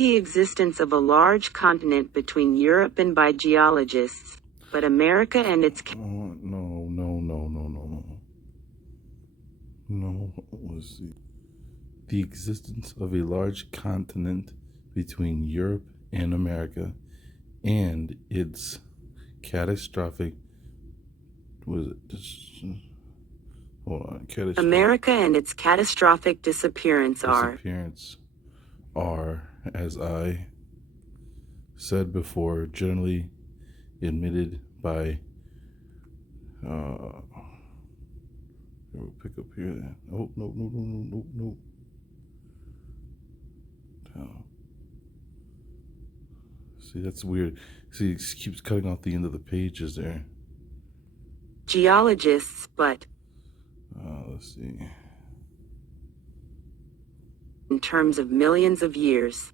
the existence of a large continent between Europe and by geologists, but America and its... No, let's see. The existence of a large continent between Europe and America and its catastrophic... America and its catastrophic disappearance are, as I said before, generally admitted by... We'll pick up here then. Oh, no. See, that's weird. See, it keeps cutting off the end of the pages there. Geologists, but... let's see. In terms of millions of years.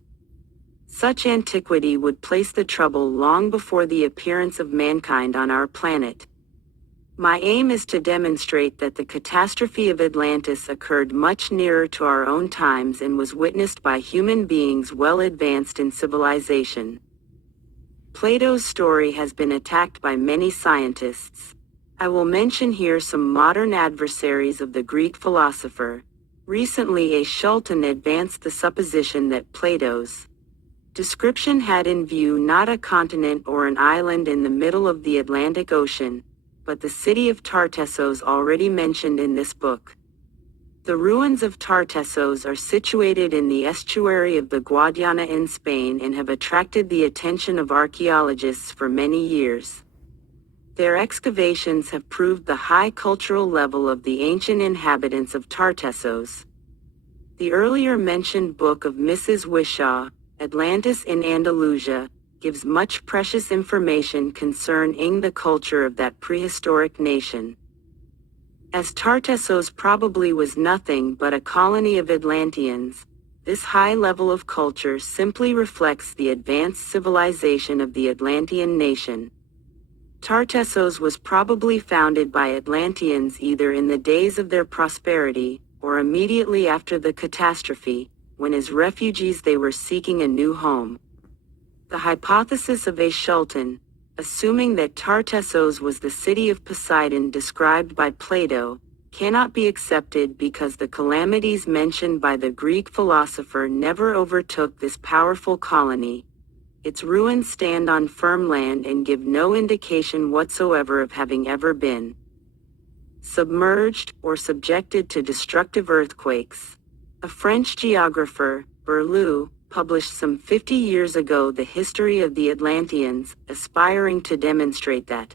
Such antiquity would place the trouble long before the appearance of mankind on our planet. My aim is to demonstrate that the catastrophe of Atlantis occurred much nearer to our own times and was witnessed by human beings well advanced in civilization. Plato's story has been attacked by many scientists. I will mention here some modern adversaries of the Greek philosopher. Recently, A. Schulten advanced the supposition that Plato's description had in view not a continent or an island in the middle of the Atlantic Ocean, but the city of Tartessos already mentioned in this book. The ruins of Tartessos are situated in the estuary of the Guadiana in Spain and have attracted the attention of archaeologists for many years. Their excavations have proved the high cultural level of the ancient inhabitants of Tartessos. The earlier mentioned book of Mrs. Wishaw, Atlantis in Andalusia, gives much precious information concerning the culture of that prehistoric nation. As Tartessos probably was nothing but a colony of Atlanteans, this high level of culture simply reflects the advanced civilization of the Atlantean nation. Tartessos was probably founded by Atlanteans either in the days of their prosperity, or immediately after the catastrophe, when as refugees they were seeking a new home. The hypothesis of A. Schulten, assuming that Tartessos was the city of Poseidon described by Plato, cannot be accepted because the calamities mentioned by the Greek philosopher never overtook this powerful colony. Its ruins stand on firm land and give no indication whatsoever of having ever been submerged or subjected to destructive earthquakes. A French geographer, Berlou, published some 50 years ago the history of the Atlanteans, aspiring to demonstrate that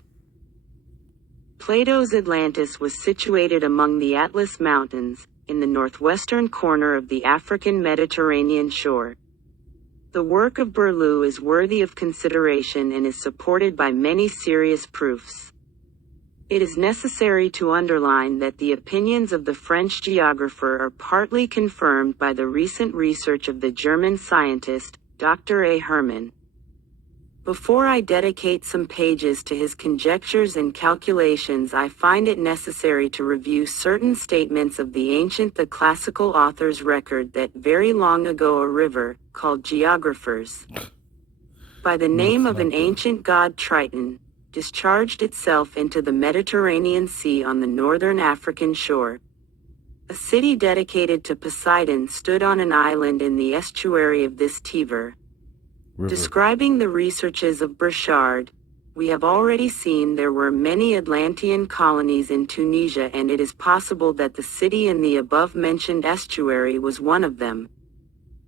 Plato's Atlantis was situated among the Atlas Mountains, in the northwestern corner of the African Mediterranean shore. The work of Berlou is worthy of consideration and is supported by many serious proofs. It is necessary to underline that the opinions of the French geographer are partly confirmed by the recent research of the German scientist, Dr. A. Hermann. Before I dedicate some pages to his conjectures and calculations, I find it necessary to review certain statements of the classical author's record that very long ago a river, called Geographers, by the name of an ancient god Triton, discharged itself into the Mediterranean Sea on the northern African shore. A city dedicated to Poseidon stood on an island in the estuary of this Tiber. Describing the researches of Burchard, we have already seen there were many Atlantean colonies in Tunisia, and it is possible that the city in the above-mentioned estuary was one of them.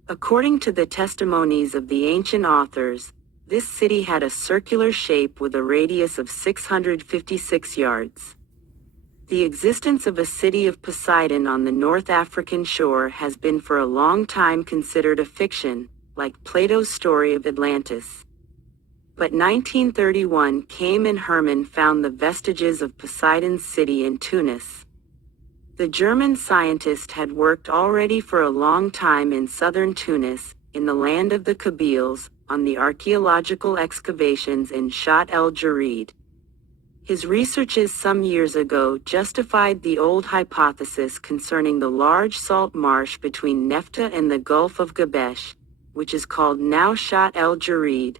According to the testimonies of the ancient authors, this city had a circular shape with a radius of 656 yards. The existence of a city of Poseidon on the North African shore has been for a long time considered a fiction, like Plato's story of Atlantis. But 1931 came and Hermann found the vestiges of Poseidon's city in Tunis. The German scientist had worked already for a long time in southern Tunis, in the land of the Kabyles, on the archaeological excavations in Shat el Jarid. His researches some years ago justified the old hypothesis concerning the large salt marsh between Nefta and the Gulf of Gabesh, which is called now Shat el Jarid.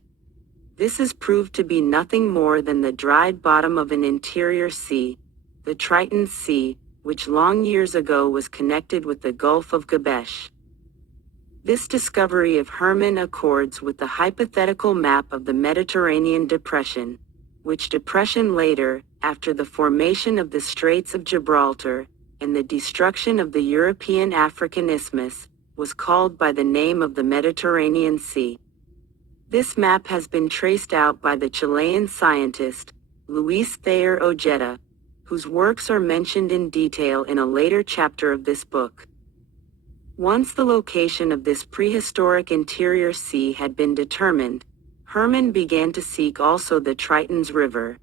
This is proved to be nothing more than the dried bottom of an interior sea, the Triton Sea, which long years ago was connected with the Gulf of Gabesh. This discovery of Hermann accords with the hypothetical map of the Mediterranean Depression, which depression later, after the formation of the Straits of Gibraltar and the destruction of the European African Isthmus, was called by the name of the Mediterranean Sea. This map has been traced out by the Chilean scientist, Luis Thayer Ojeda, whose works are mentioned in detail in a later chapter of this book. Once the location of this prehistoric interior sea had been determined, Hermann began to seek also the Triton's River.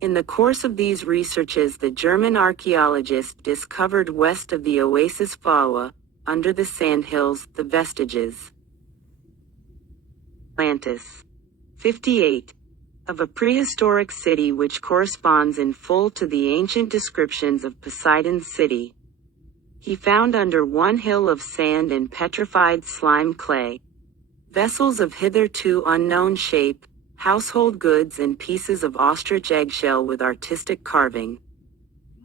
In the course of these researches, the German archaeologist discovered west of the oasis Fawa, under the sandhills, the vestiges Atlantis. 58. Of a prehistoric city which corresponds in full to the ancient descriptions of Poseidon's city. He found under one hill of sand and petrified slime clay, vessels of hitherto unknown shape, household goods and pieces of ostrich eggshell with artistic carving.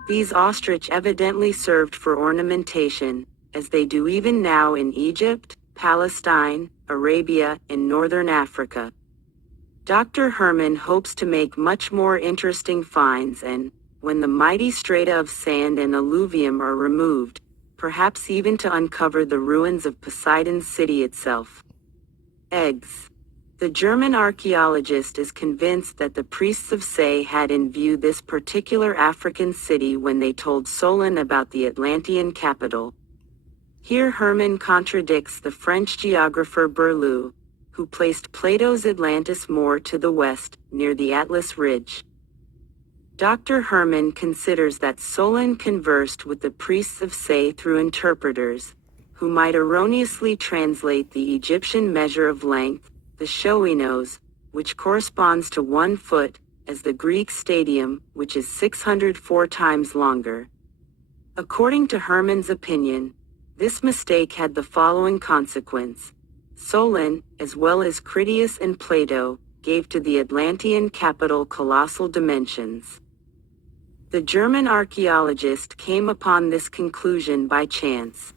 These ostrich evidently served for ornamentation, as they do even now in Egypt, Palestine, Arabia, and northern Africa. Dr. Hermann hopes to make much more interesting finds and, when the mighty strata of sand and alluvium are removed, perhaps even to uncover the ruins of Poseidon's city itself. Eggs. The German archaeologist is convinced that the priests of Say had in view this particular African city when they told Solon about the Atlantean capital. Here Hermann contradicts the French geographer Berlioz, who placed Plato's Atlantis more to the west, near the Atlas Ridge. Dr. Hermann considers that Solon conversed with the priests of Say through interpreters, who might erroneously translate the Egyptian measure of length, the shoinos, which corresponds to 1 foot, as the Greek stadium, which is 604 times longer. According to Hermann's opinion, this mistake had the following consequence. Solon, as well as Critias and Plato, gave to the Atlantean capital colossal dimensions. The German archaeologist came upon this conclusion by chance.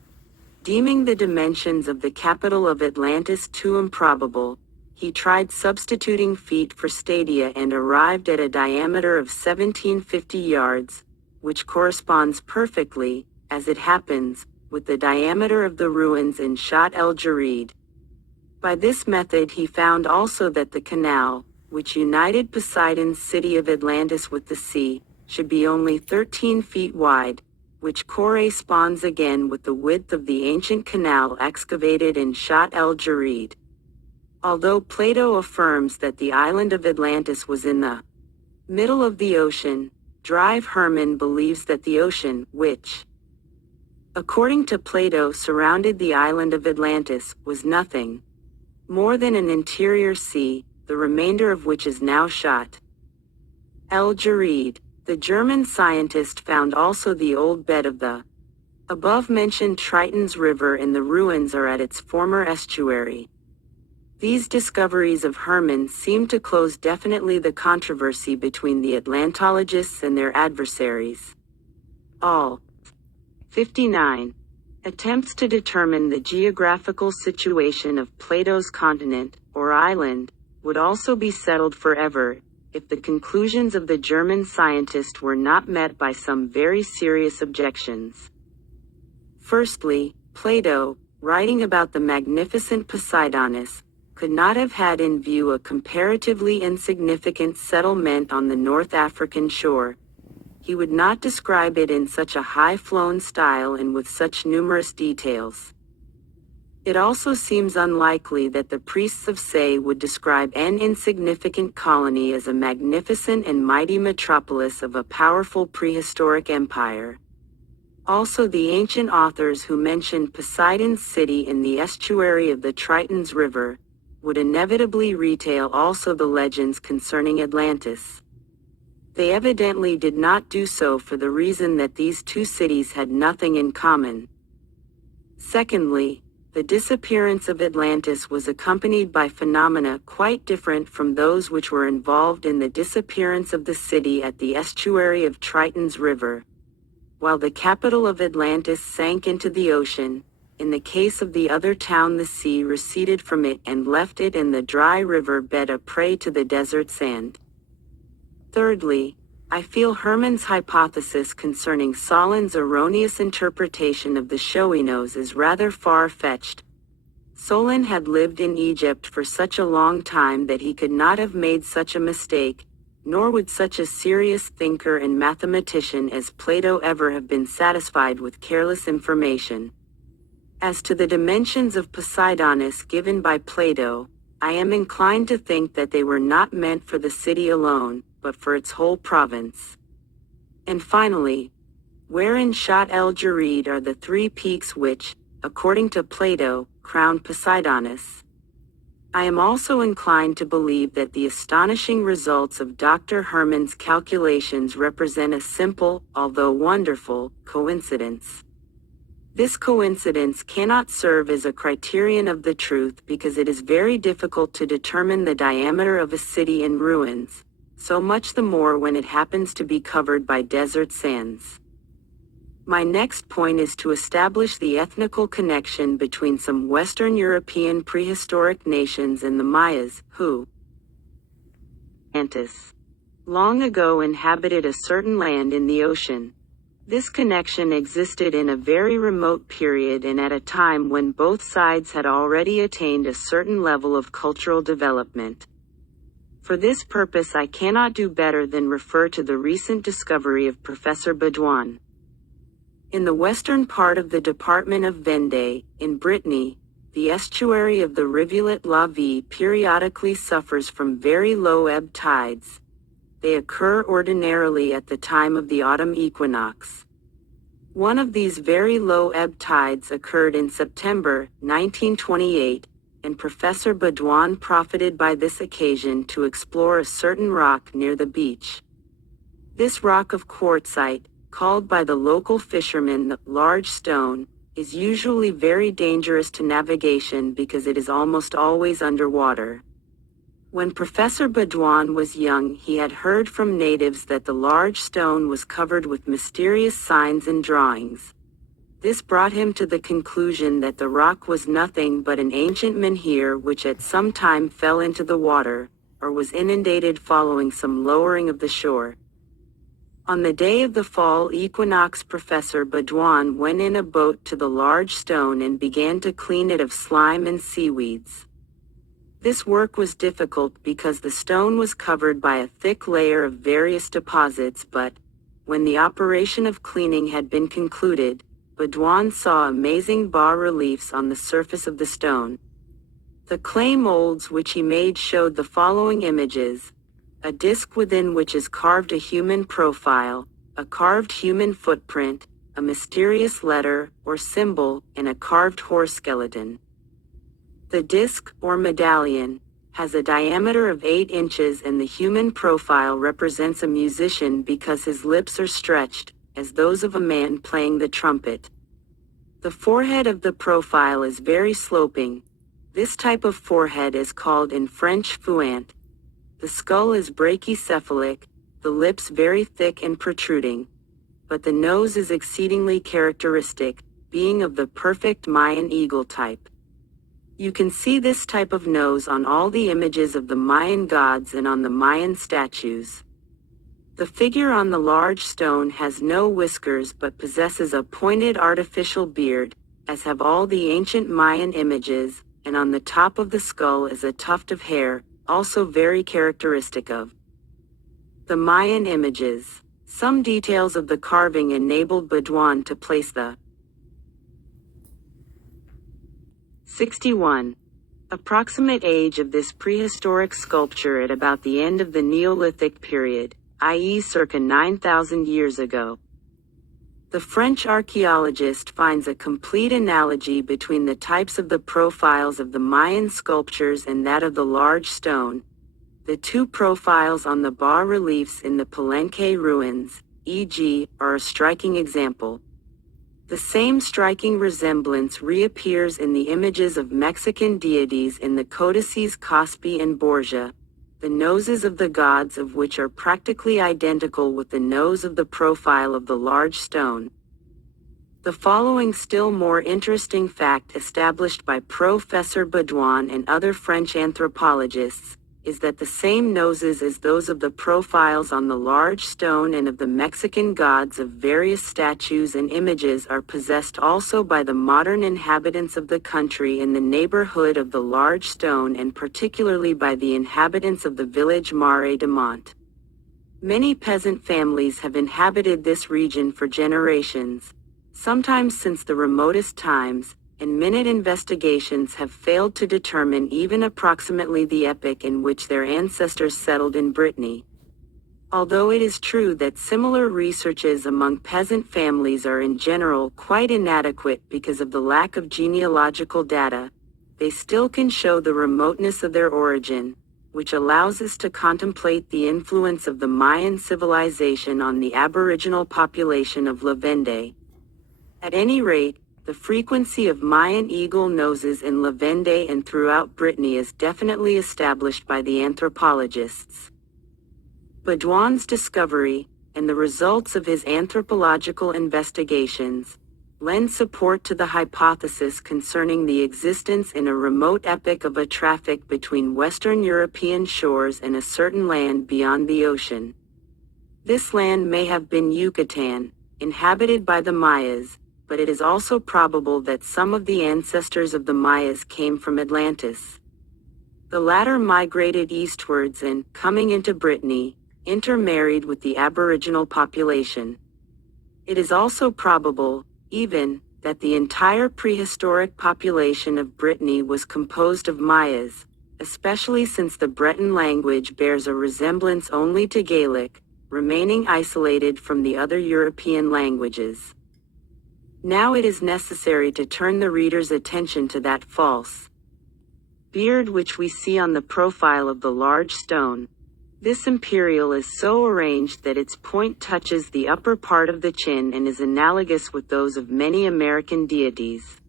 Deeming the dimensions of the capital of Atlantis too improbable, he tried substituting feet for stadia and arrived at a diameter of 1750 yards, which corresponds perfectly, as it happens, with the diameter of the ruins in Shat el Jarid. By this method he found also that the canal, which united Poseidon's city of Atlantis with the sea, should be only 13 feet wide, which corresponds again with the width of the ancient canal excavated in Shat el Jarid. Although Plato affirms that the island of Atlantis was in the middle of the ocean, Drive Hermann believes that the ocean, which, according to Plato, surrounded the island of Atlantis, was nothing more than an interior sea, the remainder of which is now Shat el Jarid. The German scientist found also the old bed of the above-mentioned Triton's River, and the ruins are at its former estuary. These discoveries of Hermann seem to close definitely the controversy between the Atlantologists and their adversaries. All 59 attempts to determine the geographical situation of Plato's continent, or island, would also be settled forever, if the conclusions of the German scientist were not met by some very serious objections. Firstly, Plato, writing about the magnificent Poseidonis, could not have had in view a comparatively insignificant settlement on the North African shore. He would not describe it in such a high-flown style and with such numerous details. It also seems unlikely that the priests of Say would describe an insignificant colony as a magnificent and mighty metropolis of a powerful prehistoric empire. Also, the ancient authors who mentioned Poseidon's city in the estuary of the Triton's River would inevitably retell also the legends concerning Atlantis. They evidently did not do so for the reason that these two cities had nothing in common. Secondly, the disappearance of Atlantis was accompanied by phenomena quite different from those which were involved in the disappearance of the city at the estuary of Triton's river. While the capital of Atlantis sank into the ocean, in the case of the other town the sea receded from it and left it in the dry river bed a prey to the desert sand. Thirdly, I feel Hermann's hypothesis concerning Solon's erroneous interpretation of the Showinos is rather far-fetched. Solon had lived in Egypt for such a long time that he could not have made such a mistake, nor would such a serious thinker and mathematician as Plato ever have been satisfied with careless information. As to the dimensions of Poseidonis given by Plato, I am inclined to think that they were not meant for the city alone, but for its whole province. And finally, where in Shat el-Jarid are the three peaks which, according to Plato, crown Poseidonis? I am also inclined to believe that the astonishing results of Dr. Hermann's calculations represent a simple, although wonderful, coincidence. This coincidence cannot serve as a criterion of the truth because it is very difficult to determine the diameter of a city in ruins, so much the more when it happens to be covered by desert sands. My next point is to establish the ethnical connection between some Western European prehistoric nations and the Mayas, who, Atlantis, long ago inhabited a certain land in the ocean. This connection existed in a very remote period and at a time when both sides had already attained a certain level of cultural development. For this purpose I cannot do better than refer to the recent discovery of Professor Baudouin. In the western part of the department of Vendée, in Brittany, the estuary of the rivulet La Vie periodically suffers from very low ebb tides. They occur ordinarily at the time of the autumn equinox. One of these very low ebb tides occurred in September 1928, and Professor Baudouin profited by this occasion to explore a certain rock near the beach. This rock of quartzite, called by the local fishermen the large stone, is usually very dangerous to navigation because it is almost always underwater. When Professor Baudouin was young, he had heard from natives that the large stone was covered with mysterious signs and drawings. This brought him to the conclusion that the rock was nothing but an ancient menhir which at some time fell into the water, or was inundated following some lowering of the shore. On the day of the fall equinox, Professor Baudouin went in a boat to the large stone and began to clean it of slime and seaweeds. This work was difficult because the stone was covered by a thick layer of various deposits, but, when the operation of cleaning had been concluded, Baudouin saw amazing bas-reliefs on the surface of the stone. The clay molds which he made showed the following images: a disc within which is carved a human profile, a carved human footprint, a mysterious letter or symbol, and a carved horse skeleton. The disc, or medallion, has a diameter of 8 inches and the human profile represents a musician because his lips are stretched, as those of a man playing the trumpet. The forehead of the profile is very sloping. This type of forehead is called in French fouant. The skull is brachycephalic, the lips very thick and protruding. But the nose is exceedingly characteristic, being of the perfect Mayan eagle type. You can see this type of nose on all the images of the Mayan gods and on the Mayan statues. The figure on the large stone has no whiskers but possesses a pointed artificial beard, as have all the ancient Mayan images, and on the top of the skull is a tuft of hair, also very characteristic of the Mayan images. Some details of the carving enabled Baudouin to place the 61. Approximate age of this prehistoric sculpture at about the end of the Neolithic period, i.e. circa 9,000 years ago. The French archaeologist finds a complete analogy between the types of the profiles of the Mayan sculptures and that of the large stone. The two profiles on the bas-reliefs in the Palenque ruins, e.g., are a striking example. The same striking resemblance reappears in the images of Mexican deities in the codices Cospi and Borgia, the noses of the gods of which are practically identical with the nose of the profile of the large stone. The following still more interesting fact established by Professor Baudouin and other French anthropologists is that the same noses as those of the profiles on the large stone and of the Mexican gods of various statues and images are possessed also by the modern inhabitants of the country in the neighborhood of the large stone, and particularly by the inhabitants of the village Marais de Mont. Many peasant families have inhabited this region for generations, sometimes since the remotest times, and minute investigations have failed to determine even approximately the epoch in which their ancestors settled in Brittany. Although it is true that similar researches among peasant families are in general quite inadequate because of the lack of genealogical data, they still can show the remoteness of their origin, which allows us to contemplate the influence of the Mayan civilization on the aboriginal population of La Vendée. At any rate, the frequency of Mayan eagle noses in La Vendée and throughout Brittany is definitely established by the anthropologists. Baudouin's discovery, and the results of his anthropological investigations, lend support to the hypothesis concerning the existence in a remote epoch of a traffic between Western European shores and a certain land beyond the ocean. This land may have been Yucatan, inhabited by the Mayas, but it is also probable that some of the ancestors of the Mayas came from Atlantis. The latter migrated eastwards and, coming into Brittany, intermarried with the aboriginal population. It is also probable, even, that the entire prehistoric population of Brittany was composed of Mayas, especially since the Breton language bears a resemblance only to Gaelic, remaining isolated from the other European languages. Now it is necessary to turn the reader's attention to that false beard which we see on the profile of the large stone. This imperial is so arranged that its point touches the upper part of the chin and is analogous with those of many American deities.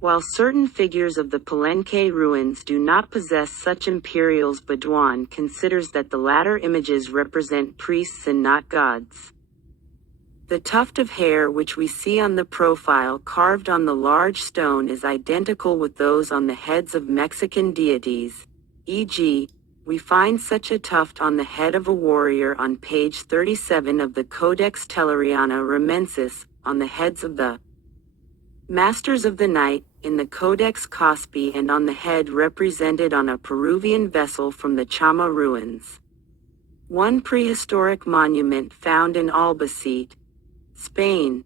While certain figures of the Palenque ruins do not possess such imperials, Baudouin considers that the latter images represent priests and not gods. The tuft of hair which we see on the profile carved on the large stone is identical with those on the heads of Mexican deities, e.g., we find such a tuft on the head of a warrior on page 37 of the Codex Telleriana Ramensis, on the heads of the Masters of the Night, in the Codex Cospi, and on the head represented on a Peruvian vessel from the Chama ruins. One prehistoric monument found in Albacete, Spain,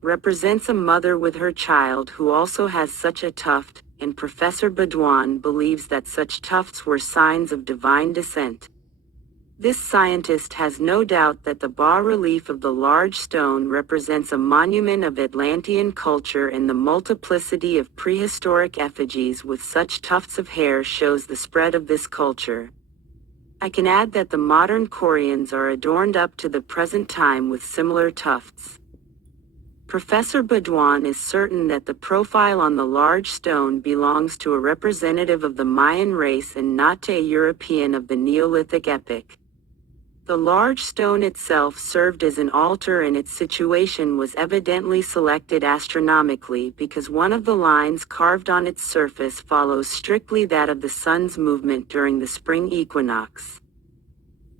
represents a mother with her child who also has such a tuft, and Professor Baudouin believes that such tufts were signs of divine descent. This scientist has no doubt that the bas-relief of the large stone represents a monument of Atlantean culture, and the multiplicity of prehistoric effigies with such tufts of hair shows the spread of this culture. I can add that the modern Koreans are adorned up to the present time with similar tufts. Professor Baudouin is certain that the profile on the large stone belongs to a representative of the Mayan race and not to a European of the Neolithic epoch. The large stone itself served as an altar, and its situation was evidently selected astronomically because one of the lines carved on its surface follows strictly that of the sun's movement during the spring equinox.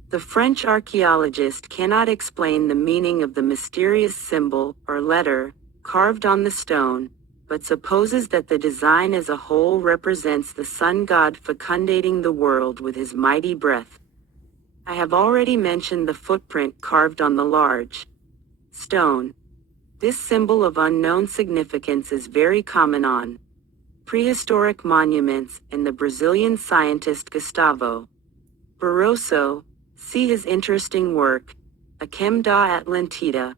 The French archaeologist cannot explain the meaning of the mysterious symbol, or letter, carved on the stone, but supposes that the design as a whole represents the sun god fecundating the world with his mighty breath. I have already mentioned the footprint carved on the large stone. This symbol of unknown significance is very common on prehistoric monuments, and the Brazilian scientist Gustavo Barroso, see his interesting work, Achem da Atlantida,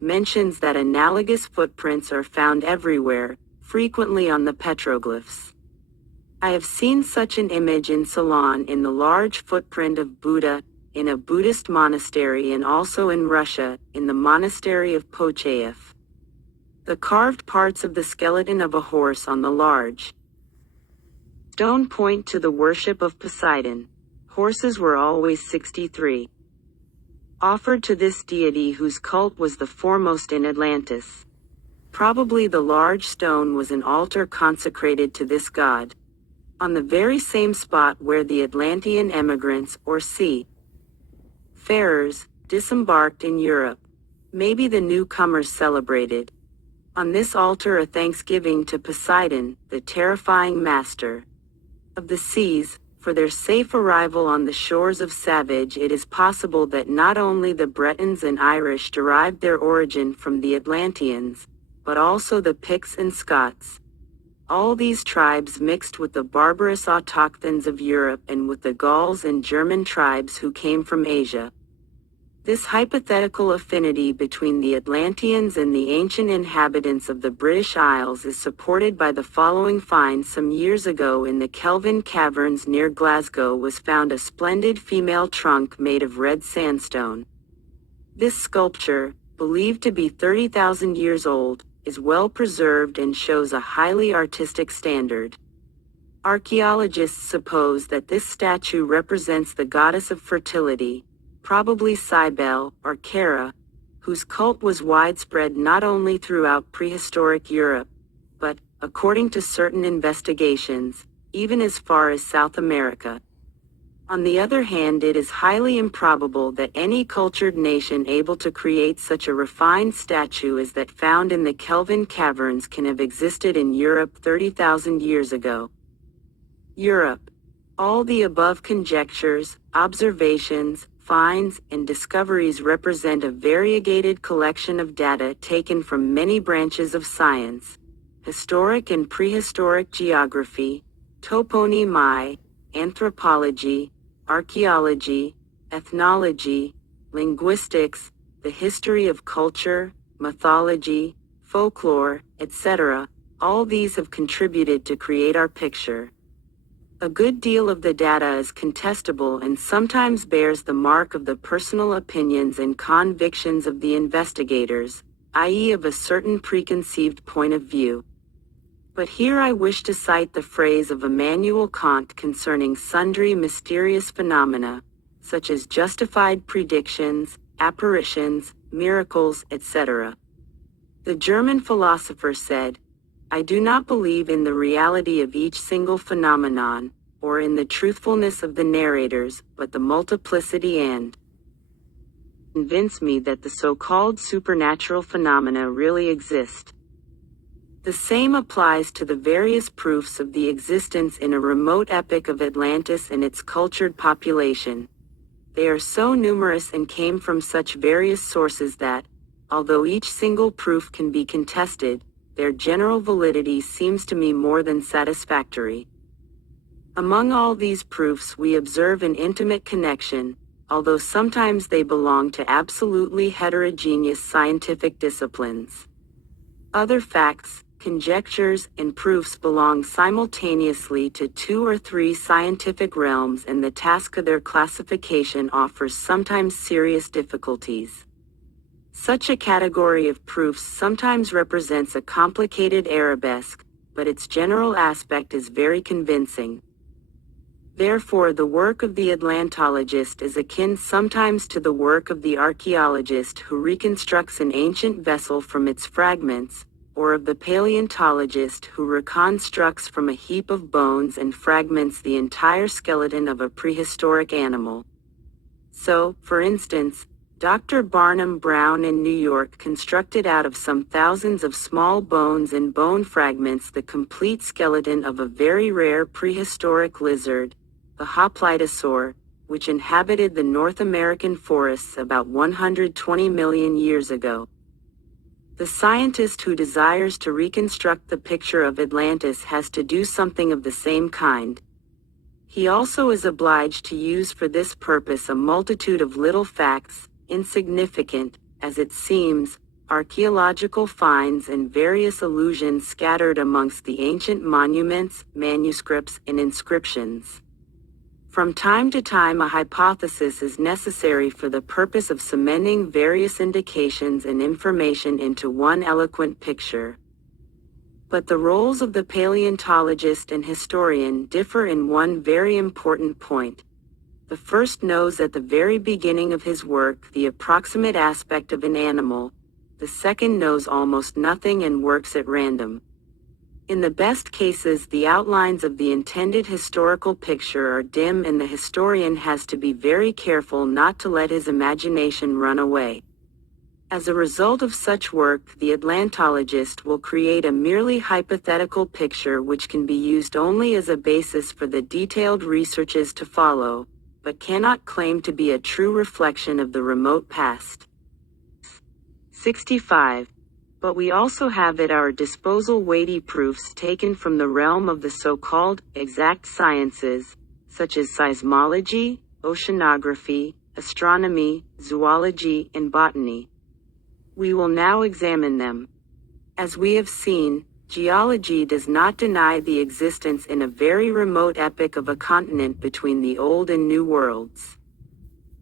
mentions that analogous footprints are found everywhere, frequently on the petroglyphs. I have seen such an image in Ceylon in the large footprint of Buddha, in a Buddhist monastery, and also in Russia, in the monastery of Pochayev. The carved parts of the skeleton of a horse on the large stone point to the worship of Poseidon. Horses were always 63. Offered to this deity whose cult was the foremost in Atlantis. Probably the large stone was an altar consecrated to this god, on the very same spot where the Atlantean emigrants, or sea farers, disembarked in Europe. Maybe the newcomers celebrated on this altar a thanksgiving to Poseidon, the terrifying master of the seas, for their safe arrival on the shores of Savage. It is possible that not only the Bretons and Irish derived their origin from the Atlanteans, but also the Picts and Scots. All these tribes mixed with the barbarous autochthons of Europe and with the Gauls and German tribes who came from Asia. This hypothetical affinity between the Atlanteans and the ancient inhabitants of the British Isles is supported by the following find. Some years ago in the Kelvin Caverns near Glasgow was found a splendid female trunk made of red sandstone. This sculpture, believed to be 30,000 years old, is well preserved and shows a highly artistic standard. Archaeologists suppose that this statue represents the goddess of fertility, probably Cybele, or Kara, whose cult was widespread not only throughout prehistoric Europe, but, according to certain investigations, even as far as South America. On the other hand, it is highly improbable that any cultured nation able to create such a refined statue as that found in the Kelvin Caverns can have existed in Europe 30,000 years ago. Europe. All the above conjectures, observations, finds, and discoveries represent a variegated collection of data taken from many branches of science: historic and prehistoric geography, toponymology, anthropology, archaeology, ethnology, linguistics, the history of culture, mythology, folklore, etc. All these have contributed to create our picture. A good deal of the data is contestable and sometimes bears the mark of the personal opinions and convictions of the investigators, i.e., of a certain preconceived point of view. But here I wish to cite the phrase of Immanuel Kant concerning sundry mysterious phenomena, such as justified predictions, apparitions, miracles, etc. The German philosopher said, "I do not believe in the reality of each single phenomenon, or in the truthfulness of the narrators, but the multiplicity and convince me that the so-called supernatural phenomena really exist." The same applies to the various proofs of the existence in a remote epoch of Atlantis and its cultured population. They are so numerous and came from such various sources that, although each single proof can be contested, their general validity seems to me more than satisfactory. Among all these proofs we observe an intimate connection, although sometimes they belong to absolutely heterogeneous scientific disciplines. Other facts, conjectures, and proofs belong simultaneously to 2 or 3 scientific realms, and the task of their classification offers sometimes serious difficulties. Such a category of proofs sometimes represents a complicated arabesque, but its general aspect is very convincing. Therefore, the work of the Atlantologist is akin sometimes to the work of the archaeologist who reconstructs an ancient vessel from its fragments, or of the paleontologist who reconstructs from a heap of bones and fragments the entire skeleton of a prehistoric animal. So, for instance, Dr. Barnum Brown in New York constructed out of some thousands of small bones and bone fragments the complete skeleton of a very rare prehistoric lizard, the Hoplitosaur, which inhabited the North American forests about 120 million years ago. The scientist who desires to reconstruct the picture of Atlantis has to do something of the same kind. He also is obliged to use for this purpose a multitude of little facts, insignificant, as it seems, archaeological finds and various allusions scattered amongst the ancient monuments, manuscripts, and inscriptions. From time to time, a hypothesis is necessary for the purpose of cementing various indications and information into one eloquent picture. But the roles of the paleontologist and historian differ in one very important point. The first knows at the very beginning of his work the approximate aspect of an animal. The second knows almost nothing and works at random. In the best cases, the outlines of the intended historical picture are dim, and the historian has to be very careful not to let his imagination run away. As a result of such work, the Atlantologist will create a merely hypothetical picture which can be used only as a basis for the detailed researches to follow, but cannot claim to be a true reflection of the remote past. 65. But we also have at our disposal weighty proofs taken from the realm of the so-called exact sciences, such as seismology, oceanography, astronomy, zoology, and botany. We will now examine them. As we have seen, geology does not deny the existence in a very remote epoch of a continent between the Old and New Worlds.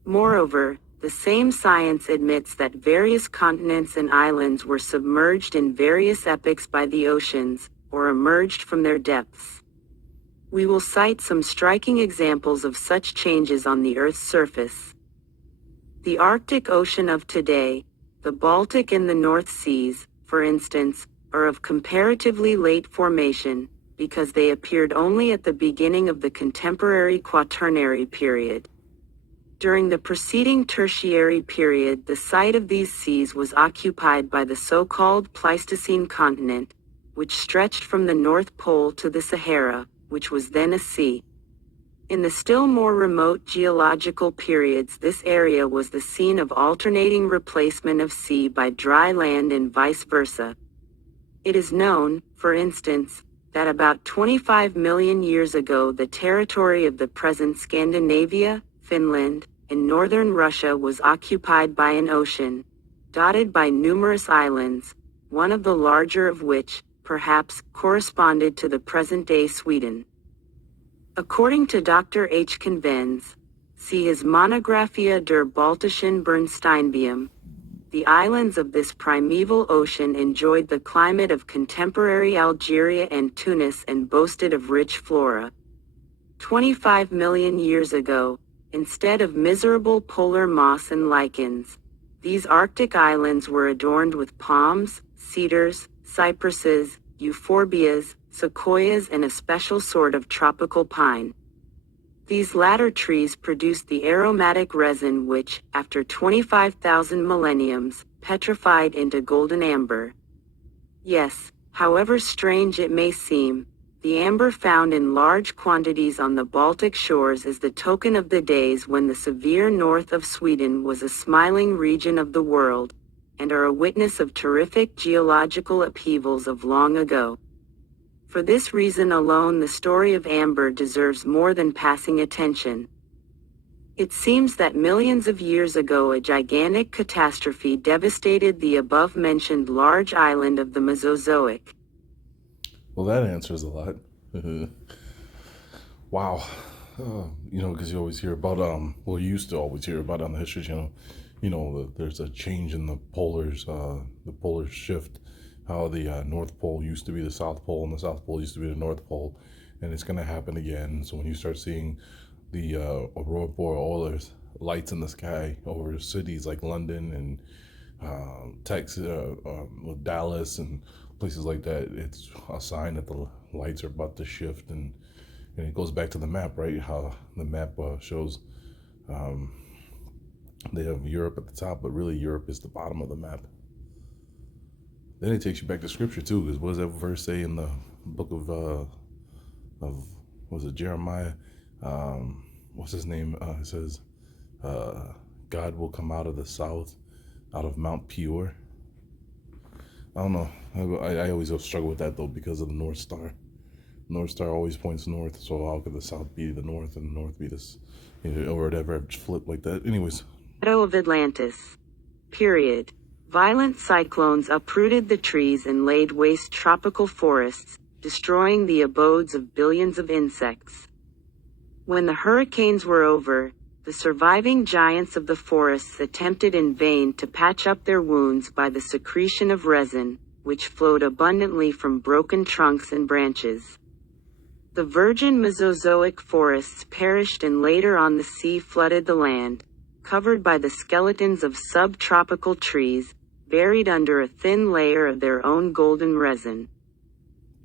Moreover, the same science admits that various continents and islands were submerged in various epochs by the oceans, or emerged from their depths. We will cite some striking examples of such changes on the Earth's surface. The Arctic Ocean of today, the Baltic and the North Seas, for instance, are of comparatively late formation, because they appeared only at the beginning of the contemporary Quaternary period. During the preceding Tertiary period, the site of these seas was occupied by the so-called Pleistocene continent, which stretched from the North Pole to the Sahara, which was then a sea. In the still more remote geological periods, this area was the scene of alternating replacement of sea by dry land and vice versa. It is known, for instance, that about 25 million years ago the territory of the present Scandinavia, Finland, and northern Russia was occupied by an ocean, dotted by numerous islands, one of the larger of which, perhaps, corresponded to the present-day Sweden. According to Dr. H. Convens, see his Monographia der Baltischen Bernsteinbium, the islands of this primeval ocean enjoyed the climate of contemporary Algeria and Tunis and boasted of rich flora. 25 million years ago, instead of miserable polar moss and lichens, these Arctic islands were adorned with palms, cedars, cypresses, euphorbias, sequoias, and a special sort of tropical pine. These latter trees produced the aromatic resin which, after 25,000 millenniums, petrified into golden amber. Yes, however strange it may seem, the amber found in large quantities on the Baltic shores is the token of the days when the severe north of Sweden was a smiling region of the world, and are a witness of terrific geological upheavals of long ago. For this reason alone, the story of amber deserves more than passing attention. It seems that millions of years ago a gigantic catastrophe devastated the above-mentioned large island of the Mesozoic. Well, that answers a lot. Wow. Because you always hear about, you used to always hear about on the History Channel, there's a change in the polar shift, how the North Pole used to be the South Pole and the South Pole used to be the North Pole, and it's going to happen again. So when you start seeing the aurora borealis lights in the sky over cities like London and Texas, Dallas, and places like that, it's a sign that the lights are about to shift, and it goes back to the map, right? How the map shows they have Europe at the top, but really Europe is the bottom of the map. Then it takes you back to scripture too, because what does that verse say in the book of was it Jeremiah? What's his name? It says, God will come out of the south, out of Mount Peor. I don't know. I always struggle with that though, because of the North Star. North Star always points north, so how could the south be the north and the north be this, or whatever, flip like that? Anyways. Shadow of Atlantis. Period. Violent cyclones uprooted the trees and laid waste tropical forests, destroying the abodes of billions of insects. When the hurricanes were over, the surviving giants of the forests attempted in vain to patch up their wounds by the secretion of resin, which flowed abundantly from broken trunks and branches. The virgin Mesozoic forests perished, and later on the sea flooded the land, covered by the skeletons of subtropical trees, buried under a thin layer of their own golden resin.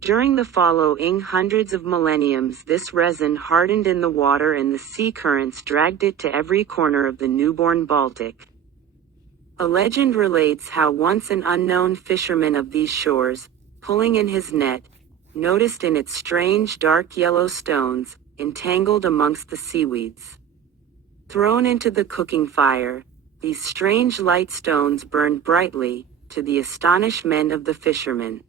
During the following hundreds of millenniums, this resin hardened in the water, and the sea currents dragged it to every corner of the newborn Baltic. A legend relates how once an unknown fisherman of these shores, pulling in his net, noticed in it strange dark yellow stones, entangled amongst the seaweeds. Thrown into the cooking fire, these strange light stones burned brightly, to the astonishment of the fishermen.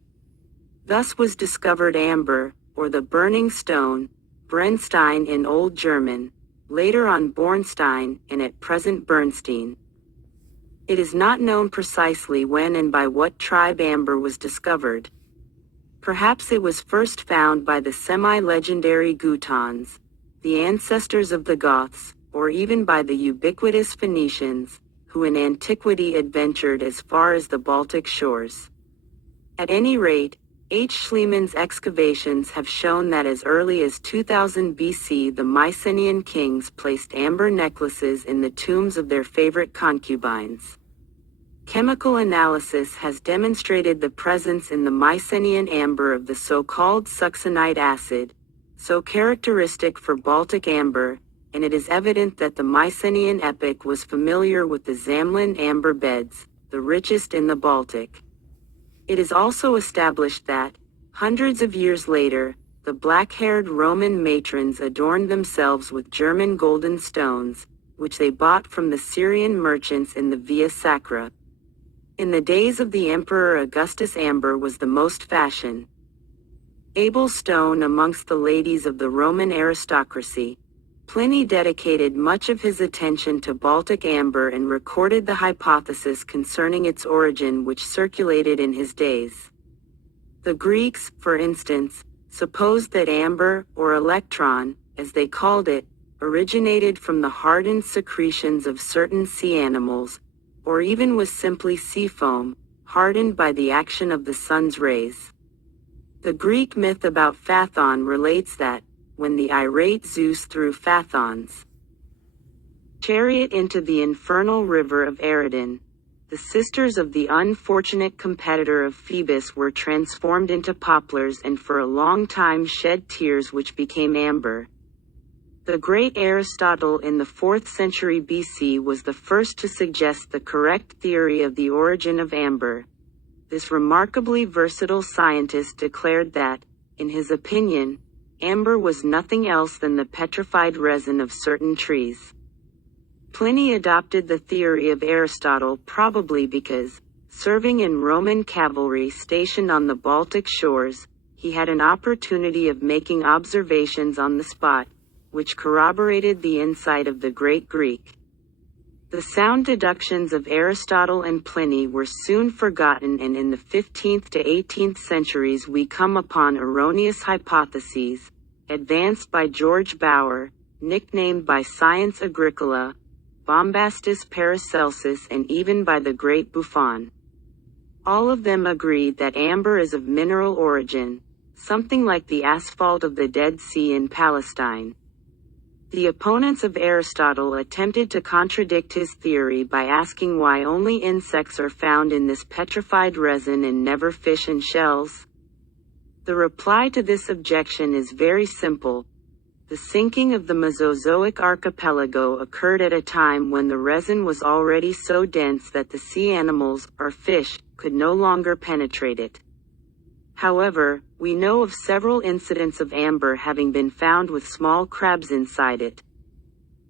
Thus was discovered amber, or the burning stone, Brennstein in Old German, later on Bornstein, and at present Bernstein. It is not known precisely when and by what tribe amber was discovered. Perhaps it was first found by the semi-legendary Teutons, the ancestors of the Goths, or even by the ubiquitous Phoenicians, who in antiquity adventured as far as the Baltic shores. At any rate, H. Schliemann's excavations have shown that as early as 2000 BC the Mycenaean kings placed amber necklaces in the tombs of their favorite concubines. Chemical analysis has demonstrated the presence in the Mycenaean amber of the so-called succinate acid, so characteristic for Baltic amber, and it is evident that the Mycenaean epoch was familiar with the Zamlin amber beds, the richest in the Baltic. It is also established that, hundreds of years later, the black-haired Roman matrons adorned themselves with German golden stones, which they bought from the Syrian merchants in the Via Sacra. In the days of the Emperor Augustus, amber was the most fashion. Able stone amongst the ladies of the Roman aristocracy, Pliny dedicated much of his attention to Baltic amber and recorded the hypothesis concerning its origin which circulated in his days. The Greeks, for instance, supposed that amber, or electron, as they called it, originated from the hardened secretions of certain sea animals, or even was simply sea foam, hardened by the action of the sun's rays. The Greek myth about Phaethon relates that, when the irate Zeus threw Phaethon's chariot into the infernal river of Eridan, the sisters of the unfortunate competitor of Phoebus were transformed into poplars and for a long time shed tears which became amber. The great Aristotle in the 4th century BC was the first to suggest the correct theory of the origin of amber. This remarkably versatile scientist declared that, in his opinion, amber was nothing else than the petrified resin of certain trees. Pliny adopted the theory of Aristotle probably because, serving in Roman cavalry stationed on the Baltic shores, he had an opportunity of making observations on the spot, which corroborated the insight of the great Greek. The sound deductions of Aristotle and Pliny were soon forgotten, and in the 15th to 18th centuries we come upon erroneous hypotheses, advanced by George Bauer, nicknamed by Science Agricola, Bombastus Paracelsus, and even by the great Buffon. All of them agreed that amber is of mineral origin, something like the asphalt of the Dead Sea in Palestine. The opponents of Aristotle attempted to contradict his theory by asking why only insects are found in this petrified resin and never fish and shells. The reply to this objection is very simple. The sinking of the Mesozoic archipelago occurred at a time when the resin was already so dense that the sea animals, or fish, could no longer penetrate it. However, we know of several incidents of amber having been found with small crabs inside it.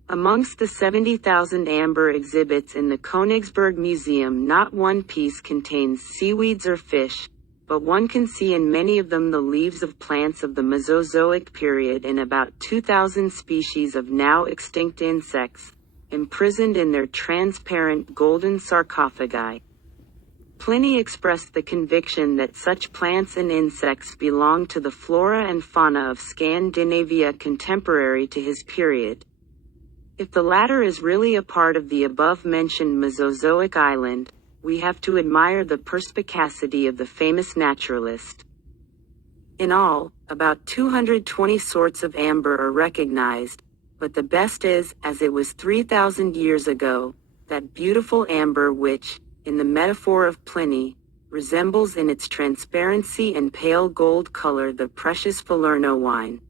Amongst the 70,000 amber exhibits in the Königsberg Museum, not one piece contains seaweeds or fish, but one can see in many of them the leaves of plants of the Mesozoic period and about 2,000 species of now extinct insects, imprisoned in their transparent golden sarcophagi. Pliny expressed the conviction that such plants and insects belonged to the flora and fauna of Scandinavia contemporary to his period. If the latter is really a part of the above-mentioned Mesozoic island, we have to admire the perspicacity of the famous naturalist. In all, about 220 sorts of amber are recognized, but the best is, as it was 3,000 years ago, that beautiful amber which, in the metaphor of Pliny, resembles in its transparency and pale gold color the precious Falerno wine.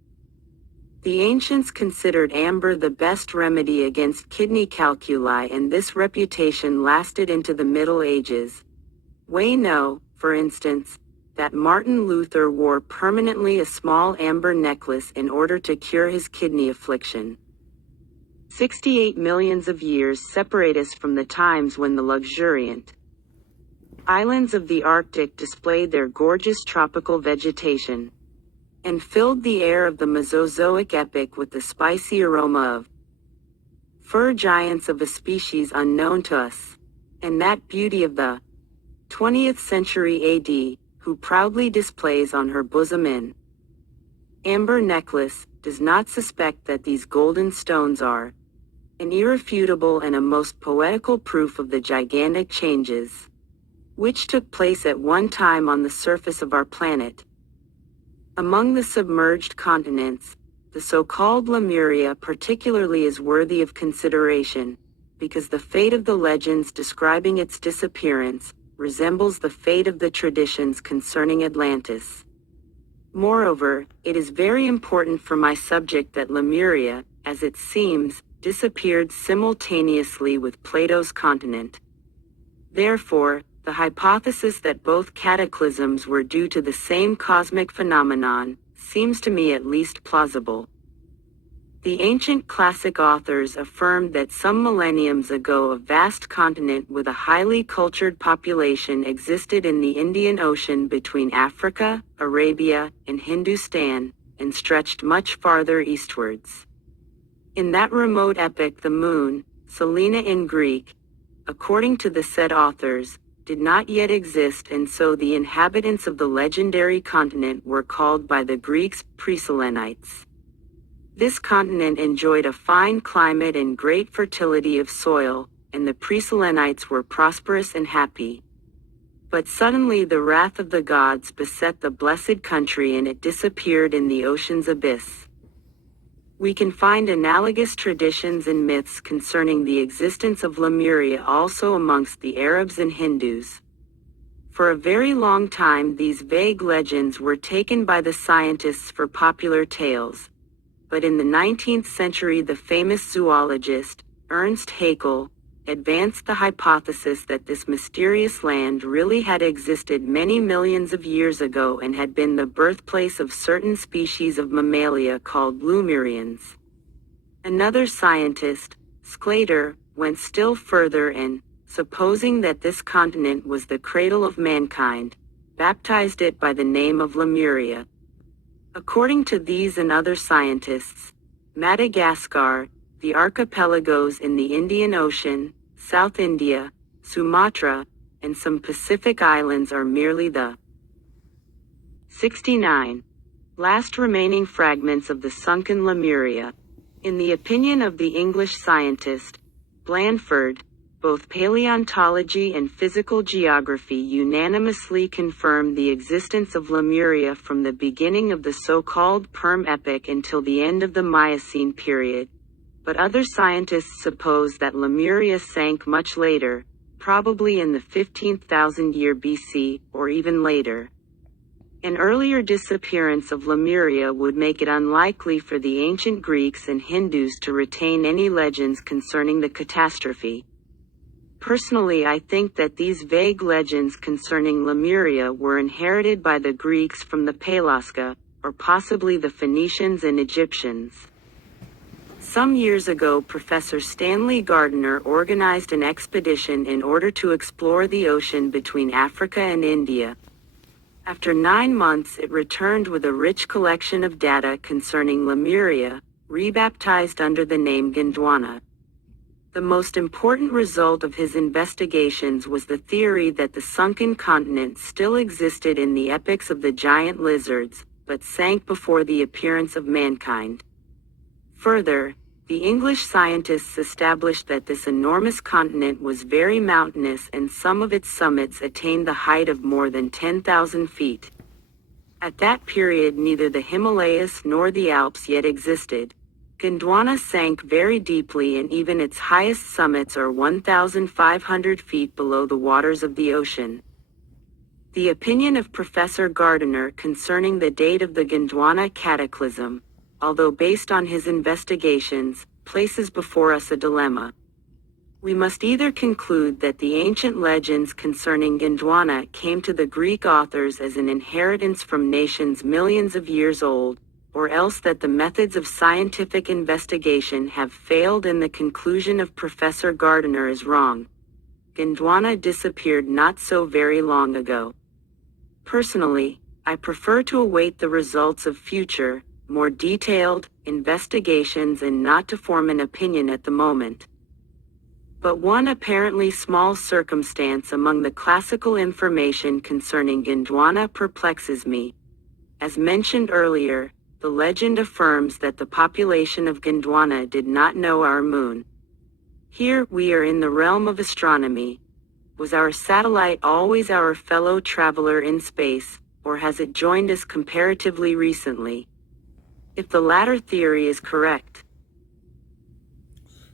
The ancients considered amber the best remedy against kidney calculi, and this reputation lasted into the Middle Ages. We know, for instance, that Martin Luther wore permanently a small amber necklace in order to cure his kidney affliction. 68 millions of years separate us from the times when the luxuriant islands of the Arctic displayed their gorgeous tropical vegetation, and filled the air of the Mesozoic epoch with the spicy aroma of fur giants of a species unknown to us, and that beauty of the 20th century AD, who proudly displays on her bosom an amber necklace, does not suspect that these golden stones are an irrefutable and a most poetical proof of the gigantic changes which took place at one time on the surface of our planet. Among the submerged continents, the so-called Lemuria particularly is worthy of consideration, because the fate of the legends describing its disappearance resembles the fate of the traditions concerning Atlantis. Moreover, it is very important for my subject that Lemuria, as it seems, disappeared simultaneously with Plato's continent. Therefore, the hypothesis that both cataclysms were due to the same cosmic phenomenon seems to me at least plausible. The ancient classic authors affirmed that some millenniums ago a vast continent with a highly cultured population existed in the Indian Ocean between Africa, Arabia, and Hindustan, and stretched much farther eastwards. In that remote epoch the moon, Selene in Greek, according to the said authors, did not yet exist, and so the inhabitants of the legendary continent were called by the Greeks Preselenites. This continent enjoyed a fine climate and great fertility of soil, and the Preselenites were prosperous and happy. But suddenly the wrath of the gods beset the blessed country, and it disappeared in the ocean's abyss. We can find analogous traditions and myths concerning the existence of Lemuria also amongst the Arabs and Hindus. For a very long time these vague legends were taken by the scientists for popular tales. But in the 19th century the famous zoologist, Ernst Haeckel, advanced the hypothesis that this mysterious land really had existed many millions of years ago and had been the birthplace of certain species of mammalia called Lemurians. Another scientist, Sclater, went still further and, supposing that this continent was the cradle of mankind, baptized it by the name of Lemuria. According to these and other scientists, Madagascar, the archipelagos in the Indian Ocean, South India, Sumatra, and some Pacific islands are merely the 69 last remaining fragments of the sunken Lemuria. In the opinion of the English scientist, Blandford, both paleontology and physical geography unanimously confirm the existence of Lemuria from the beginning of the so-called Perm epoch until the end of the Miocene period. But other scientists suppose that Lemuria sank much later, probably in the 15,000 year BC, or even later. An earlier disappearance of Lemuria would make it unlikely for the ancient Greeks and Hindus to retain any legends concerning the catastrophe. Personally, I think that these vague legends concerning Lemuria were inherited by the Greeks from the Pelasga, or possibly the Phoenicians and Egyptians. Some years ago, Professor Stanley Gardiner organized an expedition in order to explore the ocean between Africa and India. After 9 months, it returned with a rich collection of data concerning Lemuria, rebaptized under the name Gondwana. The most important result of his investigations was the theory that the sunken continent still existed in the epochs of the giant lizards, but sank before the appearance of mankind. Further, the English scientists established that this enormous continent was very mountainous and some of its summits attained the height of more than 10,000 feet. At that period neither the Himalayas nor the Alps yet existed. Gondwana sank very deeply and even its highest summits are 1,500 feet below the waters of the ocean. The opinion of Professor Gardiner concerning the date of the Gondwana cataclysm, although based on his investigations, places before us a dilemma. We must either conclude that the ancient legends concerning Gondwana came to the Greek authors as an inheritance from nations millions of years old, or else that the methods of scientific investigation have failed and the conclusion of Professor Gardiner is wrong. Gondwana disappeared not so very long ago. Personally, I prefer to await the results of future, more detailed, investigations and not to form an opinion at the moment. But one apparently small circumstance among the classical information concerning Gondwana perplexes me. As mentioned earlier, the legend affirms that the population of Gondwana did not know our moon. Here we are in the realm of astronomy. Was our satellite always our fellow traveler in space, or has it joined us comparatively recently? If the latter theory is correct.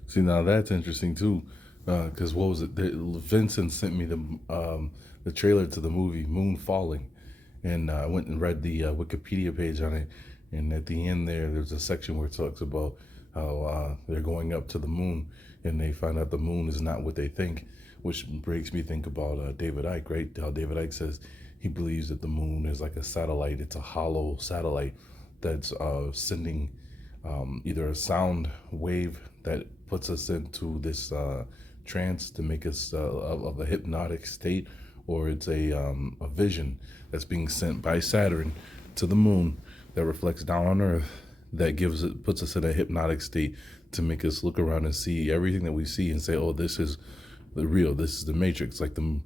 See, now that's interesting too, because what was it? Vincent sent me the trailer to the movie Moon Falling, and I went and read the Wikipedia page on it. And at the end there's a section where it talks about how they're going up to the moon, and they find out the moon is not what they think, which makes me think about David Icke, right? How David Icke says he believes that the moon is like a satellite. It's a hollow satellite that's sending either a sound wave that puts us into this trance to make us of a hypnotic state, or it's a vision that's being sent by Saturn to the moon that reflects down on Earth, that puts us in a hypnotic state to make us look around and see everything that we see and say, oh, this is the real, this is the Matrix, like the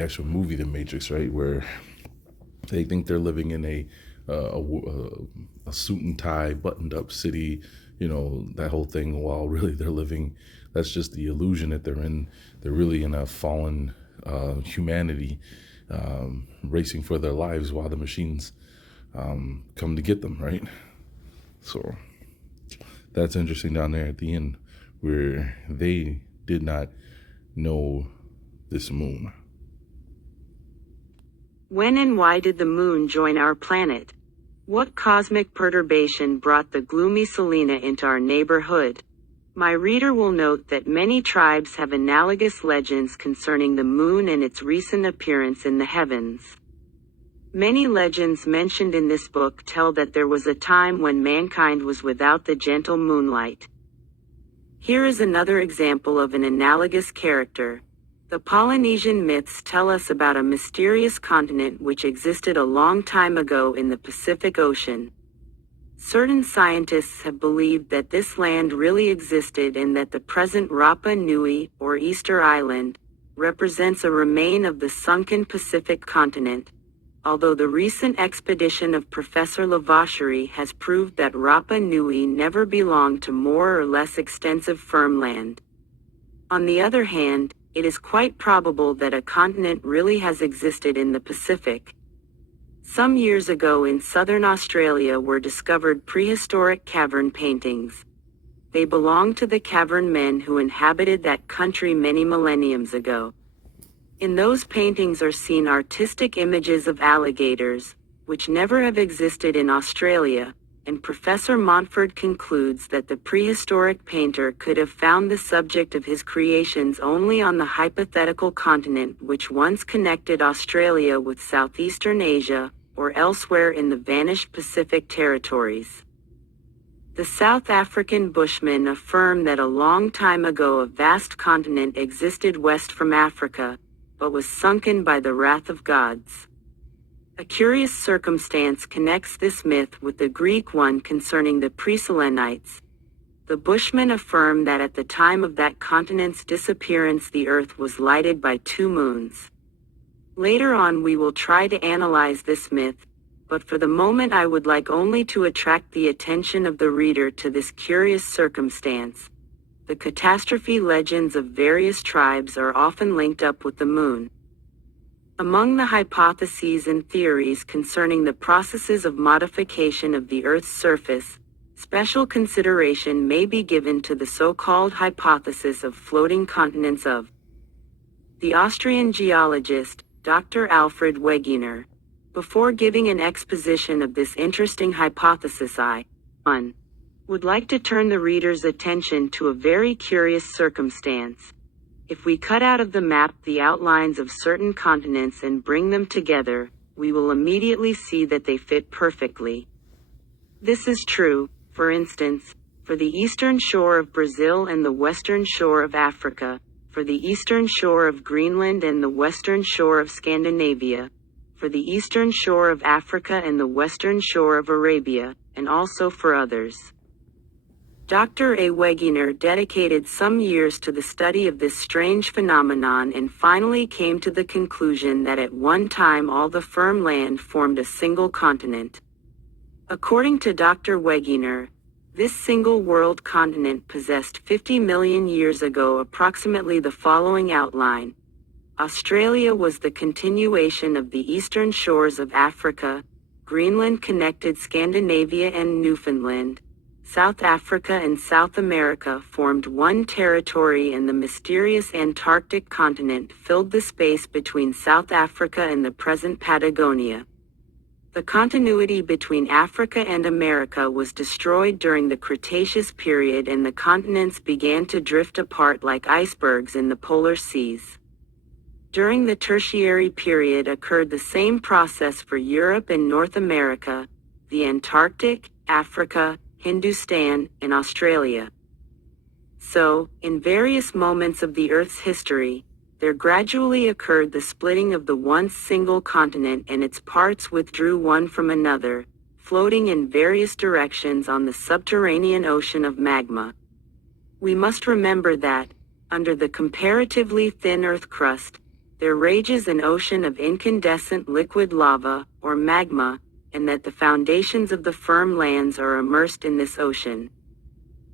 actual movie The Matrix, right, where they think they're living in a suit and tie buttoned up city, that whole thing, while really that's just the illusion that they're in. They're really in a fallen humanity, racing for their lives while the machines come to get them, right? So that's interesting down there at the end, where they did not know this moon. When and why did the moon join our planet? What cosmic perturbation brought the gloomy Selena into our neighborhood? My reader will note that many tribes have analogous legends concerning the moon and its recent appearance in the heavens. Many legends mentioned in this book tell that there was a time when mankind was without the gentle moonlight. Here is another example of an analogous character. The Polynesian myths tell us about a mysterious continent which existed a long time ago in the Pacific Ocean. Certain scientists have believed that this land really existed and that the present Rapa Nui, or Easter Island, represents a remain of the sunken Pacific continent, although the recent expedition of Professor Lavachery has proved that Rapa Nui never belonged to more or less extensive firm land. On the other hand, it is quite probable that a continent really has existed in the Pacific. Some years ago in southern Australia were discovered prehistoric cavern paintings. They belonged to the cavern men who inhabited that country many millenniums ago. In those paintings are seen artistic images of alligators, which never have existed in Australia, and Professor Montford concludes that the prehistoric painter could have found the subject of his creations only on the hypothetical continent which once connected Australia with southeastern Asia, or elsewhere in the vanished Pacific territories. The South African Bushmen affirm that a long time ago a vast continent existed west from Africa, but was sunken by the wrath of gods. A curious circumstance connects this myth with the Greek one concerning the Pre-Selenites. The Bushmen affirm that at the time of that continent's disappearance the Earth was lighted by two moons. Later on we will try to analyze this myth, but for the moment I would like only to attract the attention of the reader to this curious circumstance. The catastrophe legends of various tribes are often linked up with the moon. Among the hypotheses and theories concerning the processes of modification of the Earth's surface, special consideration may be given to the so-called hypothesis of floating continents of the Austrian geologist, Dr. Alfred Wegener. Before giving an exposition of this interesting hypothesis, I would like to turn the reader's attention to a very curious circumstance. If we cut out of the map the outlines of certain continents and bring them together, we will immediately see that they fit perfectly. This is true, for instance, for the eastern shore of Brazil and the western shore of Africa, for the eastern shore of Greenland and the western shore of Scandinavia, for the eastern shore of Africa and the western shore of Arabia, and also for others. Dr. A. Wegener dedicated some years to the study of this strange phenomenon and finally came to the conclusion that at one time all the firm land formed a single continent. According to Dr. Wegener, this single world continent possessed 50 million years ago approximately the following outline. Australia was the continuation of the eastern shores of Africa, Greenland connected Scandinavia and Newfoundland, South Africa and South America formed one territory and the mysterious Antarctic continent filled the space between South Africa and the present Patagonia. The continuity between Africa and America was destroyed during the Cretaceous period and the continents began to drift apart like icebergs in the polar seas. During the Tertiary period occurred the same process for Europe and North America, the Antarctic, Africa, Hindustan, and Australia. So, in various moments of the Earth's history, there gradually occurred the splitting of the once single continent and its parts withdrew one from another, floating in various directions on the subterranean ocean of magma. We must remember that, under the comparatively thin Earth crust, there rages an ocean of incandescent liquid lava, or magma, and that the foundations of the firm lands are immersed in this ocean.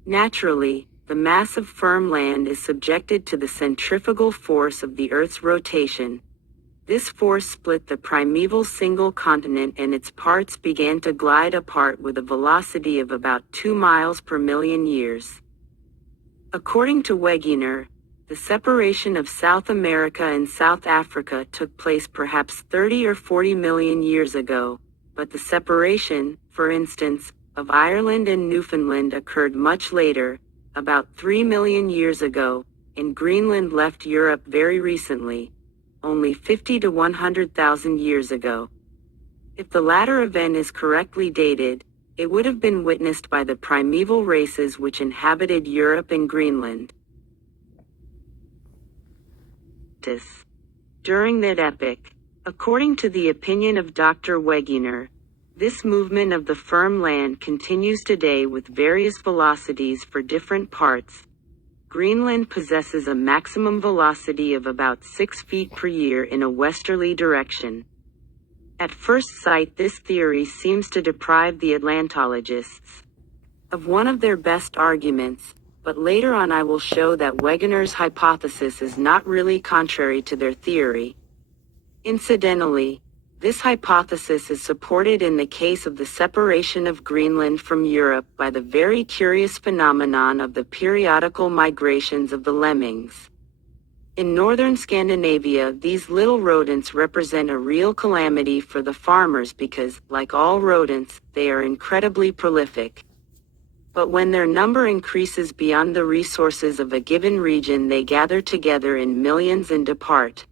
Naturally, the mass of firm land is subjected to the centrifugal force of the Earth's rotation. This force split the primeval single continent and its parts began to glide apart with a velocity of about 2 miles per million years. According to Wegener, the separation of South America and South Africa took place perhaps 30 or 40 million years ago, but the separation, for instance, of Ireland and Newfoundland occurred much later, about 3 million years ago, and Greenland left Europe very recently, only 50 to 100,000 years ago. If the latter event is correctly dated, it would have been witnessed by the primeval races which inhabited Europe and Greenland. During that epoch, according to the opinion of Dr. Wegener, this movement of the firm land continues today with various velocities for different parts. Greenland possesses a maximum velocity of about 6 feet per year in a westerly direction. At first sight, this theory seems to deprive the Atlantologists of one of their best arguments, but later on I will show that Wegener's hypothesis is not really contrary to their theory. Incidentally, this hypothesis is supported in the case of the separation of Greenland from Europe by the very curious phenomenon of the periodical migrations of the lemmings. In northern Scandinavia, these little rodents represent a real calamity for the farmers because, like all rodents, they are incredibly prolific. But when their number increases beyond the resources of a given region, they gather together in millions and depart.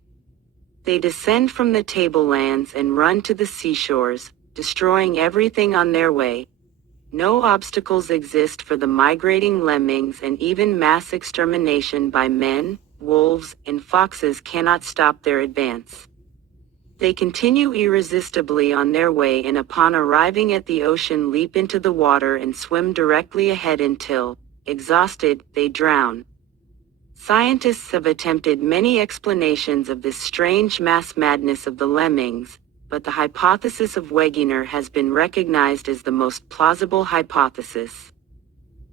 They descend from the tablelands and run to the seashores, destroying everything on their way. No obstacles exist for the migrating lemmings, and even mass extermination by men, wolves, and foxes cannot stop their advance. They continue irresistibly on their way and upon arriving at the ocean leap into the water and swim directly ahead until, exhausted, they drown. Scientists have attempted many explanations of this strange mass madness of the lemmings, but the hypothesis of Wegener has been recognized as the most plausible hypothesis.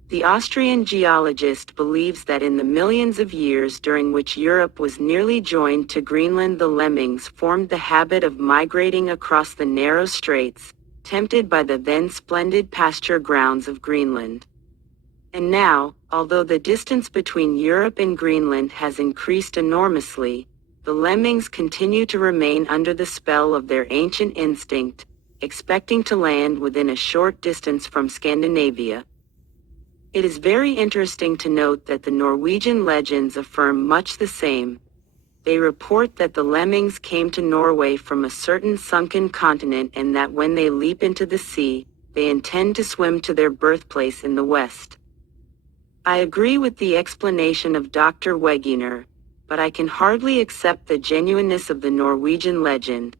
The Austrian geologist believes that in the millions of years during which Europe was nearly joined to Greenland, the lemmings formed the habit of migrating across the narrow straits, tempted by the then splendid pasture grounds of Greenland. And now, although the distance between Europe and Greenland has increased enormously, the lemmings continue to remain under the spell of their ancient instinct, expecting to land within a short distance from Scandinavia. It is very interesting to note that the Norwegian legends affirm much the same. They report that the lemmings came to Norway from a certain sunken continent and that when they leap into the sea, they intend to swim to their birthplace in the west. I agree with the explanation of Dr. Wegener, but I can hardly accept the genuineness of the Norwegian legend.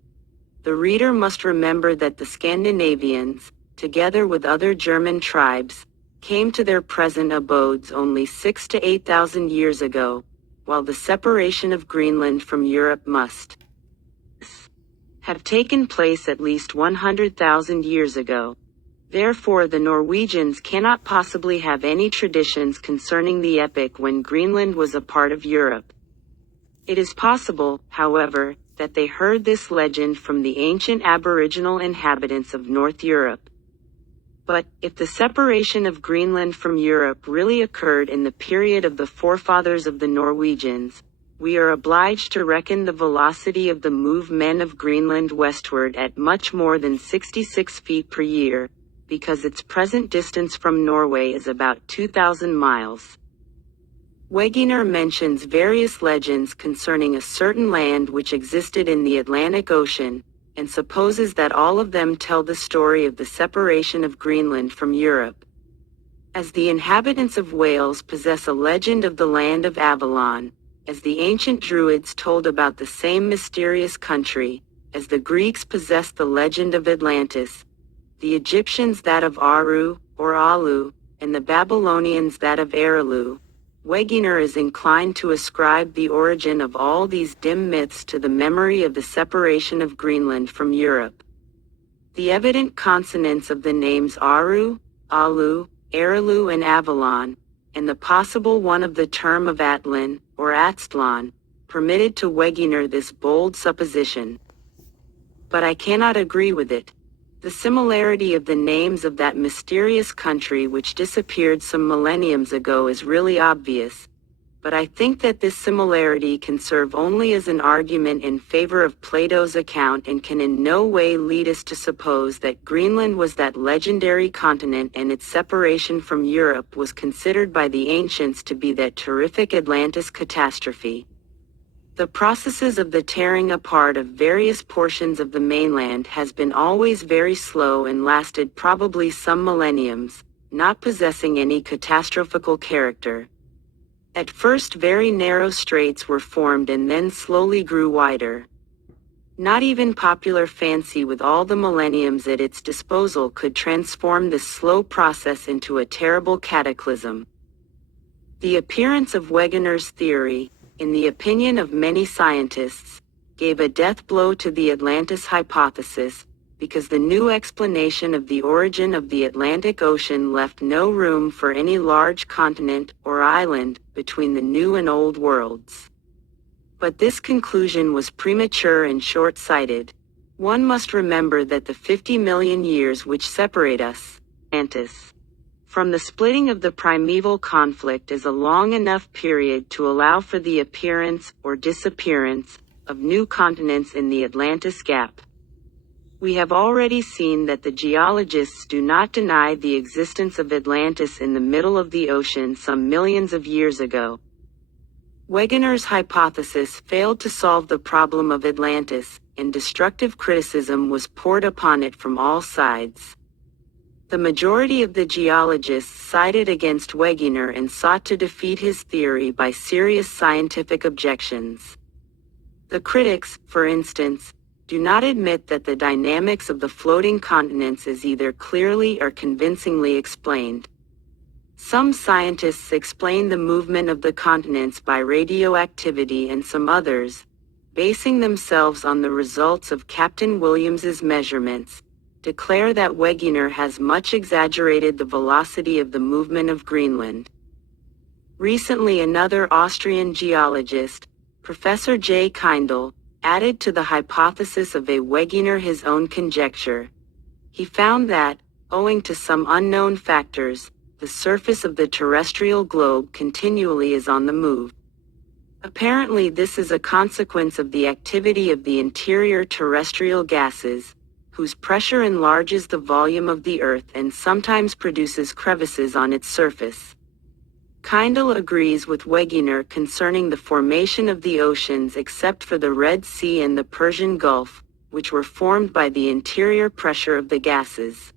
The reader must remember that the Scandinavians, together with other German tribes, came to their present abodes only 6,000 to 8,000 years ago, while the separation of Greenland from Europe must have taken place at least 100,000 years ago. Therefore, the Norwegians cannot possibly have any traditions concerning the epoch when Greenland was a part of Europe. It is possible, however, that they heard this legend from the ancient aboriginal inhabitants of North Europe. But, if the separation of Greenland from Europe really occurred in the period of the forefathers of the Norwegians, we are obliged to reckon the velocity of the movement of Greenland westward at much more than 66 feet per year, because its present distance from Norway is about 2,000 miles. Wegener mentions various legends concerning a certain land which existed in the Atlantic Ocean, and supposes that all of them tell the story of the separation of Greenland from Europe. As the inhabitants of Wales possess a legend of the land of Avalon, as the ancient Druids told about the same mysterious country, as the Greeks possessed the legend of Atlantis, the Egyptians that of Aru, or Alu, and the Babylonians that of Erilu, Wegener is inclined to ascribe the origin of all these dim myths to the memory of the separation of Greenland from Europe. The evident consonance of the names Aru, Alu, Erilu and Avalon, and the possible one of the term of Atlan, or Aztlan, permitted to Wegener this bold supposition. But I cannot agree with it. The similarity of the names of that mysterious country which disappeared some millenniums ago is really obvious, but I think that this similarity can serve only as an argument in favor of Plato's account and can in no way lead us to suppose that Greenland was that legendary continent and its separation from Europe was considered by the ancients to be that terrific Atlantis catastrophe. The processes of the tearing apart of various portions of the mainland has been always very slow and lasted probably some millenniums, not possessing any catastrophical character. At first very narrow straits were formed and then slowly grew wider. Not even popular fancy with all the millenniums at its disposal could transform this slow process into a terrible cataclysm. The appearance of Wegener's theory, in the opinion of many scientists, gave a death blow to the Atlantis hypothesis, because the new explanation of the origin of the Atlantic Ocean left no room for any large continent or island between the New and Old worlds. But this conclusion was premature and short-sighted. One must remember that the 50 million years which separate us, Atlantis, from the splitting of the primeval conflict is a long enough period to allow for the appearance or disappearance of new continents in the Atlantis gap. We have already seen that the geologists do not deny the existence of Atlantis in the middle of the ocean some millions of years ago. Wegener's hypothesis failed to solve the problem of Atlantis, and destructive criticism was poured upon it from all sides. The majority of the geologists sided against Wegener and sought to defeat his theory by serious scientific objections. The critics, for instance, do not admit that the dynamics of the floating continents is either clearly or convincingly explained. Some scientists explain the movement of the continents by radioactivity, and some others, basing themselves on the results of Captain Williams's measurements, declare that Wegener has much exaggerated the velocity of the movement of Greenland. Recently, another Austrian geologist, Professor J. Kindle, added to the hypothesis of a Wegener his own conjecture. He found that, owing to some unknown factors, the surface of the terrestrial globe continually is on the move. Apparently, this is a consequence of the activity of the interior terrestrial gases, whose pressure enlarges the volume of the Earth and sometimes produces crevices on its surface. Kindle agrees with Wegener concerning the formation of the oceans except for the Red Sea and the Persian Gulf, which were formed by the interior pressure of the gases.